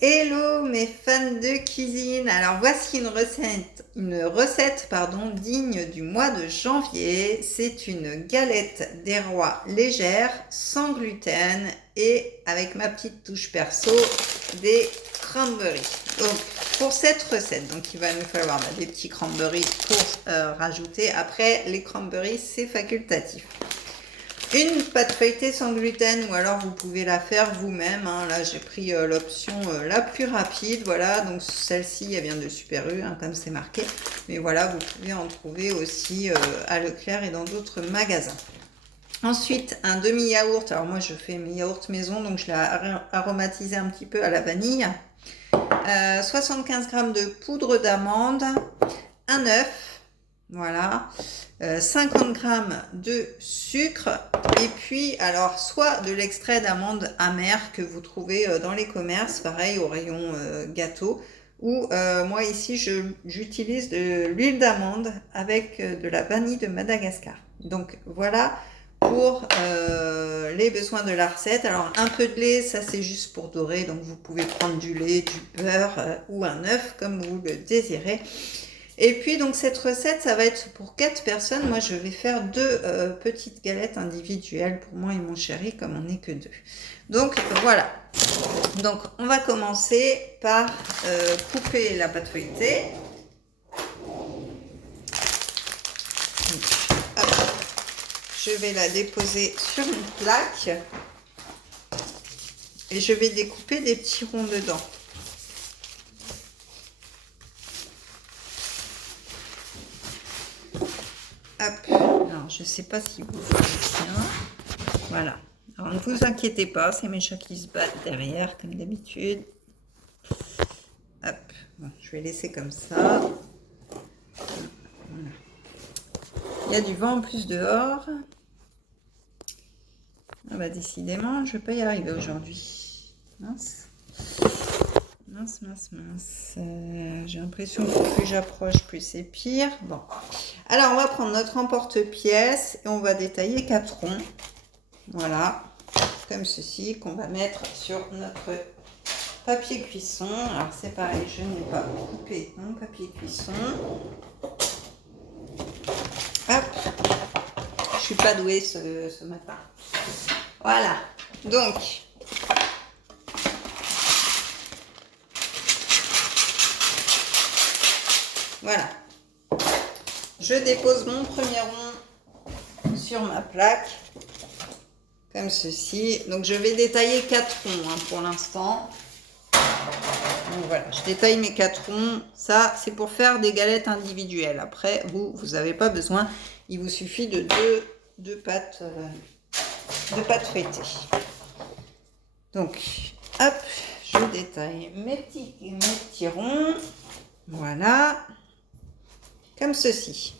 Hello mes fans de cuisine. Alors voici une recette pardon, digne du mois de janvier. C'est une galette des rois légère, sans gluten et avec ma petite touche perso, des cranberries. Donc pour cette recette, donc il va nous falloir des petits cranberries pour rajouter. Après les cranberries c'est facultatif. Une pâte feuilletée sans gluten, ou alors vous pouvez la faire vous-même, hein. Là j'ai pris l'option la plus rapide, voilà, donc celle-ci elle vient de Super U, hein, comme c'est marqué, mais voilà, vous pouvez en trouver aussi à Leclerc et dans d'autres magasins. Ensuite un demi-yaourt, alors moi je fais mes yaourts maison, donc je l'ai aromatisé un petit peu à la vanille. 75 g de poudre d'amande, un œuf, voilà, 50 g de sucre, et puis alors soit de l'extrait d'amande amère que vous trouvez dans les commerces, pareil au rayon gâteau, ou moi ici j'utilise de l'huile d'amande avec de la vanille de Madagascar. Donc voilà pour les besoins de la recette. Alors un peu de lait, ça c'est juste pour dorer, donc vous pouvez prendre du lait, du beurre ou un œuf comme vous le désirez. Et puis donc cette recette, ça va être pour 4 personnes. Moi je vais faire 2 petites galettes individuelles pour moi et mon chéri, comme on n'est que 2. Donc voilà. Donc on va commencer par couper la pâte feuilletée. Donc, hop, je vais la déposer sur une plaque et je vais découper des petits ronds dedans. Hop. Alors je sais pas si vous voyez bien. Voilà. Alors ne vous inquiétez pas, c'est mes chats qui se battent derrière comme d'habitude. Hop. Bon, je vais laisser comme ça. Voilà. Il y a du vent en plus dehors. Ah bah décidément, je ne vais pas y arriver aujourd'hui. Mince. Mince, mince, mince. J'ai l'impression que plus j'approche, plus c'est pire. Bon. Alors, on va prendre notre emporte-pièce et on va détailler 4 ronds. Voilà. Comme ceci, qu'on va mettre sur notre papier cuisson. Alors, c'est pareil, je n'ai pas coupé mon papier cuisson. Hop. Je suis pas douée ce matin. Voilà. Donc, voilà. Je dépose mon premier rond sur ma plaque, comme ceci. Donc je vais détailler 4 ronds pour l'instant. Donc voilà, je détaille mes 4 ronds. Ça, c'est pour faire des galettes individuelles. Après, vous n'avez pas besoin. Il vous suffit de deux pâtes feuilletées. Donc, hop, je détaille mes petits ronds. Voilà. Comme ceci.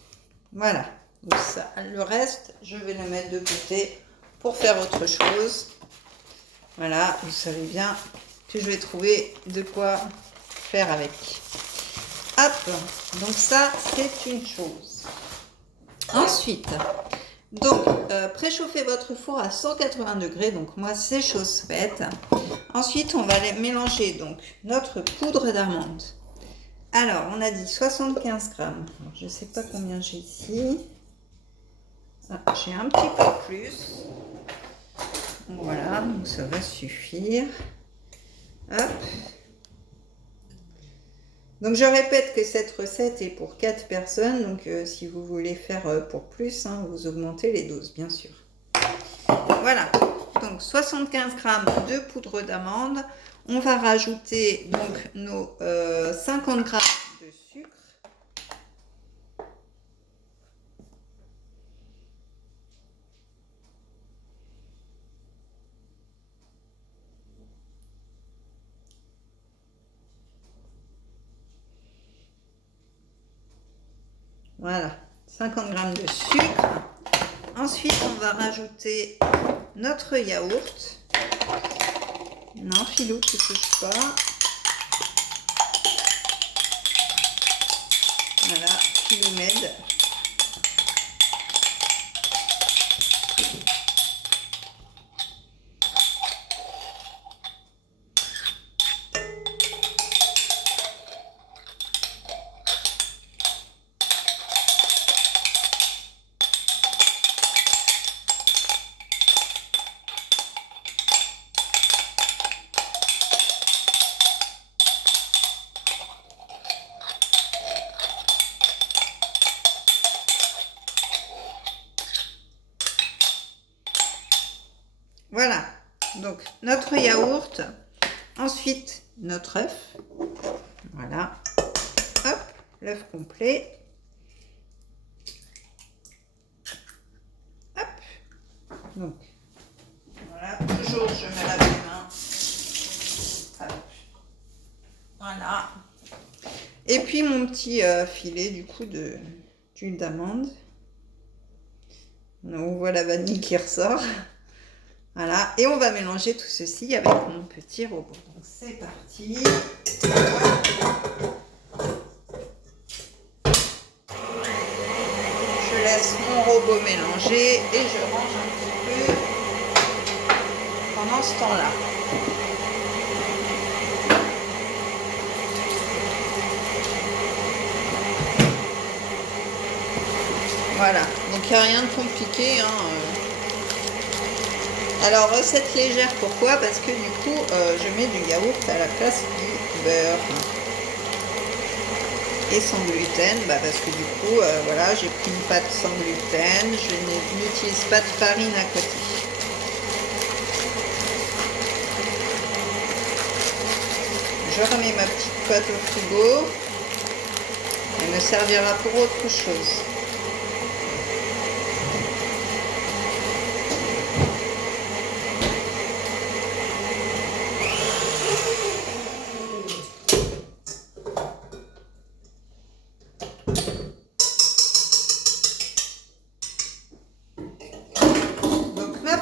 Voilà. Donc ça, le reste, je vais le mettre de côté pour faire autre chose. Voilà, vous savez bien que je vais trouver de quoi faire avec. Hop, donc ça, c'est une chose. Ensuite, donc, préchauffez votre four à 180 degrés. Donc moi, c'est chose faite. Ensuite, on va aller mélanger donc notre poudre d'amande. Alors, on a dit 75 grammes. Alors, je ne sais pas combien j'ai ici. Ah, j'ai un petit peu plus. Voilà, donc ça va suffire. Hop. Donc, je répète que cette recette est pour 4 personnes. Donc, si vous voulez faire pour plus, hein, vous augmentez les doses, bien sûr. Voilà. Donc, 75 grammes de poudre d'amande. On va rajouter donc nos 50 grammes de sucre. Voilà, 50 grammes de sucre. Ensuite, on va rajouter notre yaourt. Non, Philou, tu ne touches pas. Voilà, Philou m'aide. Donc, notre yaourt. Ensuite, notre œuf. Voilà. Hop, l'œuf complet. Hop. Donc, voilà. Toujours, je me lave les mains. Hop. Voilà. Et puis, mon petit filet, du coup, d'huile d'amande. On voit la vanille qui ressort. Voilà, et on va mélanger tout ceci avec mon petit robot. Donc c'est parti. Je laisse mon robot mélanger et je range un petit peu pendant ce temps-là. Voilà, donc il n'y a rien de compliqué, hein. Alors, recette légère, pourquoi? Parce que du coup, je mets du yaourt à la place du beurre. Et sans gluten, parce que du coup, voilà, j'ai pris une pâte sans gluten. Je n'utilise pas de farine à côté. Je remets ma petite pâte au frigo. Elle me servira pour autre chose.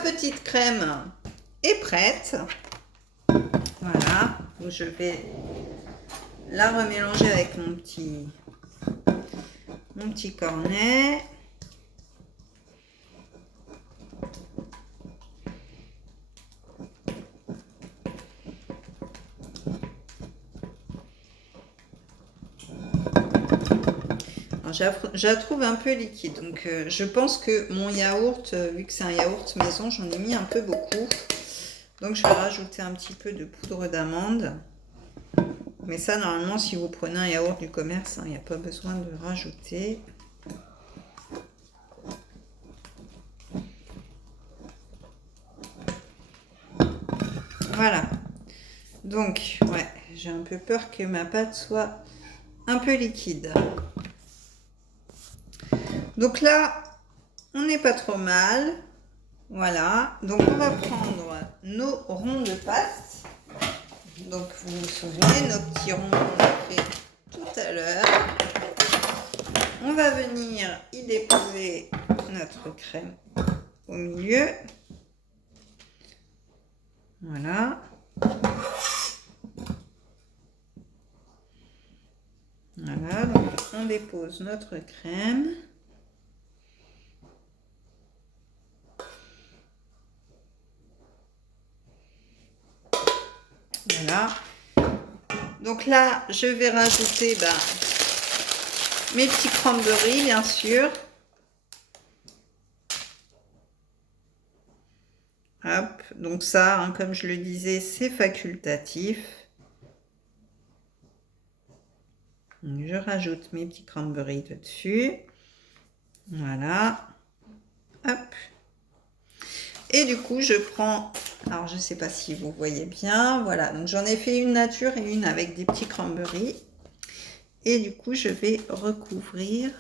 Petite crème est prête. Voilà, donc je vais la remélanger avec mon petit cornet. Je la trouve un peu liquide, donc je pense que mon yaourt, vu que c'est un yaourt maison, j'en ai mis un peu beaucoup. Donc je vais rajouter un petit peu de poudre d'amande. Mais ça, normalement, si vous prenez un yaourt du commerce, il n'y a pas besoin de rajouter. Voilà. Donc, ouais, j'ai un peu peur que ma pâte soit un peu liquide. Donc là, on n'est pas trop mal. Voilà. Donc on va prendre nos ronds de pâte. Donc vous vous souvenez, nos petits ronds qu'on a fait tout à l'heure. On va venir y déposer notre crème au milieu. Voilà. Voilà, donc on dépose notre crème. Voilà. Donc là, je vais rajouter mes petits cranberries, bien sûr. Hop, donc ça, hein, comme je le disais, c'est facultatif. Donc, je rajoute mes petits cranberries dessus. Voilà. Hop. Et du coup, je prends, alors je ne sais pas si vous voyez bien, voilà, donc j'en ai fait une nature et une avec des petits cranberries. Et du coup, je vais recouvrir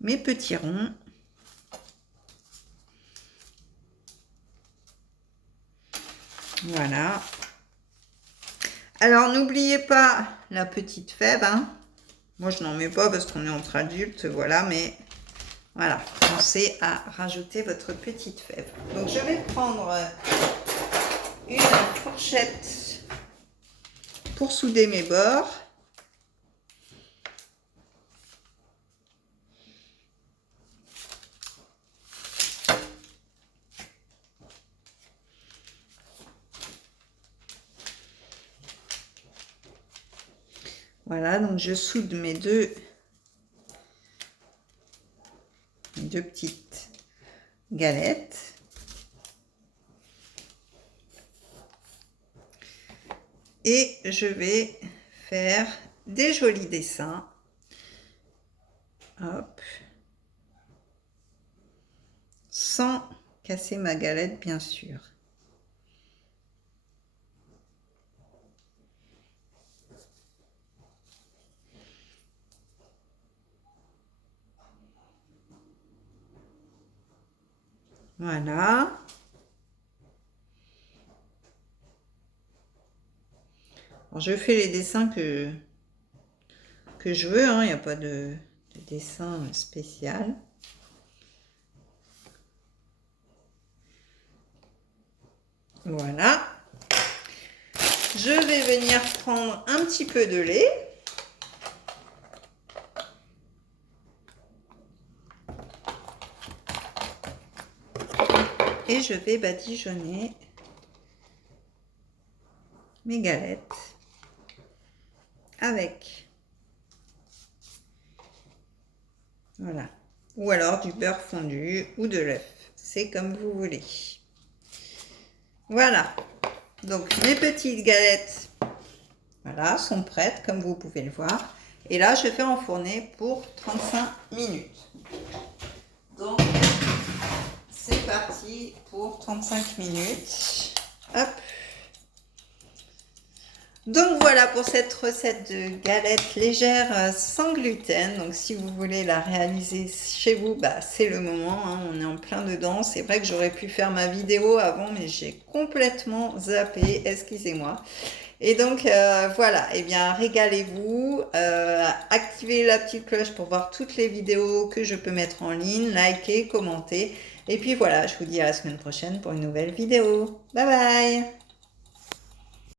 mes petits ronds. Voilà. Alors, n'oubliez pas la petite fève, hein. Moi, je n'en mets pas parce qu'on est entre adultes, voilà, mais voilà, pensez à rajouter votre petite fève. Donc, je vais prendre une fourchette pour souder mes bords. Voilà, donc je soude mes deux petites galettes. Et je vais faire des jolis dessins. Hop. Sans casser ma galette, bien sûr. Voilà. Alors, je fais les dessins que je veux, hein. Il n'y a pas de dessin spécial. Voilà. Je vais venir prendre un petit peu de lait. Et je vais badigeonner mes galettes avec, voilà, ou alors du beurre fondu ou de l'œuf, c'est comme vous voulez. Voilà, donc mes petites galettes, voilà, sont prêtes comme vous pouvez le voir. Et là, je vais enfourner pour 35 minutes. Donc, c'est parti pour 35 minutes. Hop. Donc voilà pour cette recette de galettes légères sans gluten. Donc si vous voulez la réaliser chez vous, bah, c'est le moment, hein, on est en plein dedans. C'est vrai que j'aurais pu faire ma vidéo avant, mais j'ai complètement zappé, excusez-moi. Et donc voilà, et bien régalez-vous, activez la petite cloche pour voir toutes les vidéos que je peux mettre en ligne, likez, commentez. Et puis voilà, je vous dis à la semaine prochaine pour une nouvelle vidéo. Bye bye!